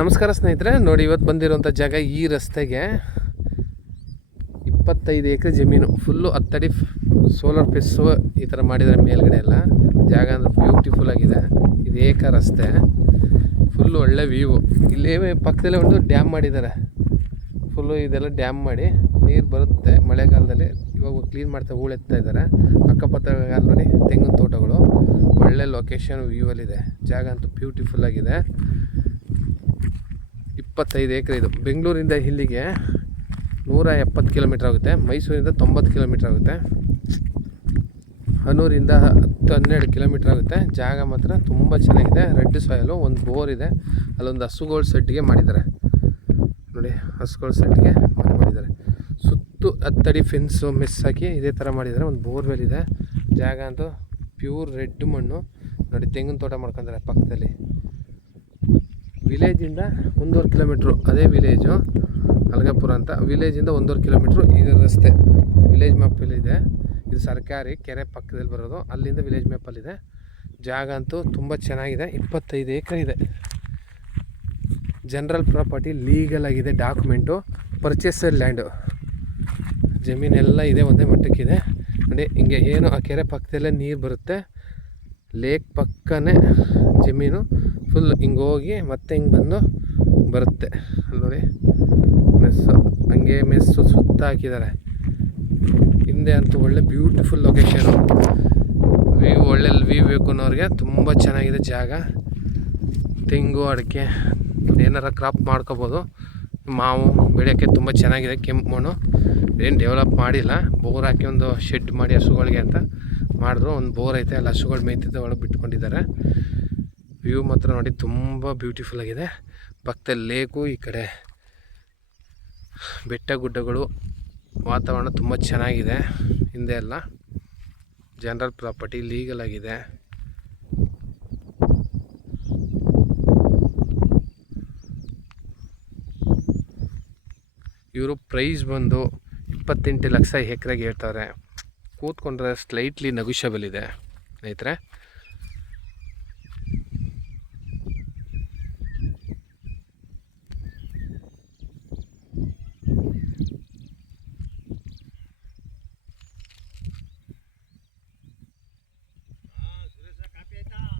ನಮಸ್ಕಾರ ಸ್ನೇಹಿತರೆ, ನೋಡಿ ಇವತ್ತು ಬಂದಿರೋಂಥ ಜಾಗ ಈ ರಸ್ತೆಗೆ 25 ಎಕರೆ ಜಮೀನು ಫುಲ್ಲು 10 ಅಡಿ ಸೋಲಾರ್ ಪ್ಲೇಸು ಈ ಥರ ಮಾಡಿದ್ದಾರೆ. ಮೇಲ್ಗಡೆ ಎಲ್ಲ ಜಾಗ ಅಂದರೆ ಬ್ಯೂಟಿಫುಲ್ ಆಗಿದೆ. ಇದು ಏಕ ರಸ್ತೆ, ಫುಲ್ಲು ಒಳ್ಳೆ ವ್ಯೂ. ಇಲ್ಲೇ ಪಕ್ಕದಲ್ಲೇ ಒಂದು ಡ್ಯಾಮ್ ಮಾಡಿದ್ದಾರೆ. ಫುಲ್ಲು ಇದೆಲ್ಲ ಡ್ಯಾಮ್ ಮಾಡಿ ನೀರು ಬರುತ್ತೆ ಮಳೆಗಾಲದಲ್ಲಿ. ಇವಾಗ ಕ್ಲೀನ್ ಮಾಡ್ತಾ ಹೂಳೆತ್ತಾ ಇದ್ದಾರೆ. ಅಕ್ಕಪಕ್ಕ ನೋಡಿ ತೆಂಗಿನ ತೋಟಗಳು, ಒಳ್ಳೆ ಲೊಕೇಶನ್ ವ್ಯೂವಲ್ಲಿದೆ. ಜಾಗ ಅಂತೂ ಬ್ಯೂಟಿಫುಲ್ ಆಗಿದೆ. 25 ಎಕರೆ ಇದು. ಬೆಂಗಳೂರಿಂದ ಇಲ್ಲಿಗೆ 170 ಕಿಲೋಮೀಟ್ರ್ ಆಗುತ್ತೆ. ಮೈಸೂರಿಂದ 90 ಕಿಲೋಮೀಟ್ರ್ ಆಗುತ್ತೆ. ಹನೂರಿಂದ 10-12 ಕಿಲೋಮೀಟ್ರ್ ಆಗುತ್ತೆ. ಜಾಗ ಮಾತ್ರ ತುಂಬ ಚೆನ್ನಾಗಿದೆ. ರೆಡ್ ಸಾಯಿಲು, ಒಂದು ಬೋರ್ ಇದೆ. ಅಲ್ಲೊಂದು ಹಸುಗೋಳ್ ಸೆಡ್ಗೆ ಮಾಡಿದ್ದಾರೆ ನೋಡಿ. ಹಸುಗೋಳ್ ಸೆಡ್ಗೆ ಮನೆ ಮಾಡಿದ್ದಾರೆ. ಸುತ್ತು 10 ಅಡಿ ಫೆನ್ಸು ಮೆಸ್ ಹಾಕಿ ಇದೇ ಥರ ಮಾಡಿದ್ದಾರೆ. ಒಂದು ಬೋರ್ವೆಲ್ ಇದೆ. ಜಾಗ ಅಂತೂ ಪ್ಯೂರ್ ರೆಡ್ ಮಣ್ಣು ನೋಡಿ. ತೆಂಗಿನ ತೋಟ ಮಾಡ್ಕೊಂತಾರೆ ಪಕ್ಕದಲ್ಲಿ. ವಿಲೇಜಿಂದ 1.5 ಕಿಲೋಮೀಟ್ರು, ಅದೇ ವಿಲೇಜು ಅಲ್ಗಾಪುರ ಅಂತ. ವಿಲೇಜಿಂದ 1.5 ಕಿಲೋಮೀಟ್ರು ಇದು ರಸ್ತೆ. ವಿಲೇಜ್ ಮ್ಯಾಪಲ್ಲಿದೆ. ಇದು ಸರ್ಕಾರಿ ಕೆರೆ ಪಕ್ಕದಲ್ಲಿ ಬರೋದು. ಅಲ್ಲಿಂದ ವಿಲೇಜ್ ಮ್ಯಾಪಲ್ಲಿದೆ. ಜಾಗ ಅಂತೂ ತುಂಬ ಚೆನ್ನಾಗಿದೆ. 25 ಎಕರೆ ಇದೆ. ಜನರಲ್ ಪ್ರಾಪರ್ಟಿ, ಲೀಗಲ್ ಆಗಿದೆ. ಡಾಕ್ಯುಮೆಂಟು, ಪರ್ಚೇಸರ್ ಲ್ಯಾಂಡು, ಜಮೀನೆಲ್ಲ ಇದೆ. ಒಂದೇ ಮಟ್ಟಕ್ಕಿದೆ ನೋಡಿ. ಹಿಂಗೆ ಏನು ಆ ಕೆರೆ ಪಕ್ಕದಲ್ಲೇ ನೀರು ಬರುತ್ತೆ. ಲೇಕ್ ಪಕ್ಕನೇ ಜಮೀನು. ಫುಲ್ ಹಿಂಗೆ ಹೋಗಿ ಮತ್ತೆ ಹಿಂಗೆ ಬಂದು ಬರುತ್ತೆ ನೋಡಿ. ಮೆಸ್ಸು ಹಂಗೆ ಮೆಸ್ಸು ಸುತ್ತ ಹಾಕಿದ್ದಾರೆ. ಹಿಂದೆ ಅಂತೂ ಒಳ್ಳೆ ಬ್ಯೂಟಿಫುಲ್ ಲೊಕೇಶನು. ವ್ಯೂ ಒಳ್ಳೆ ವ್ಯೂ ಬೇಕು ಅನ್ನೋರಿಗೆ ತುಂಬ ಚೆನ್ನಾಗಿದೆ ಜಾಗ. ತೆಂಗು, ಅಡಿಕೆ ಏನಾರ ಕ್ರಾಪ್ ಮಾಡ್ಕೋಬೋದು. ಮಾವು ಬೆಳೆಯೋಕ್ಕೆ ತುಂಬ ಚೆನ್ನಾಗಿದೆ. ಕೆಂಪು ಮಣ್ಣು, ಏನು ಡೆವಲಪ್ ಮಾಡಿಲ್ಲ. ಬೋರ್ ಹಾಕಿ ಒಂದು ಶೆಡ್ ಮಾಡಿ ಹಸುಗಳಿಗೆ ಅಂತ ಮಾಡಿದ್ರು. ಒಂದು ಬೋರ್ ಐತೆ, ಅಲ್ಲಿ ಹಸುಗಳು ಮೇಯ್ತಿದ್ದೆ ಒಳಗೆ ಬಿಟ್ಕೊಂಡಿದ್ದಾರೆ. ವ್ಯೂ ಮಾತ್ರ ನೋಡಿ ತುಂಬ ಬ್ಯೂಟಿಫುಲ್ ಆಗಿದೆ. ಪಕ್ಕದಲ್ಲಿ ಲೇಕು, ಈ ಕಡೆ ಬೆಟ್ಟ ಗುಡ್ಡಗಳು, ವಾತಾವರಣ ತುಂಬ ಚೆನ್ನಾಗಿದೆ. ಹಿಂದೆ ಎಲ್ಲ ಜನರಲ್ ಪ್ರಾಪರ್ಟಿ, ಲೀಗಲ್ ಆಗಿದೆ. ಇವರು ಪ್ರೈಸ್ ಬಂದು 28 ಲಕ್ಷ ಎಕರೆಗೆ ಹೇಳ್ತಾರೆ. ಕೂತ್ಕೊಂಡ್ರೆ ಸ್ಲೈಟ್ಲಿ ನೆಗೋಷಿಯಬಲ್ ಇದೆ ಸ್ನೇಹಿತರೆ.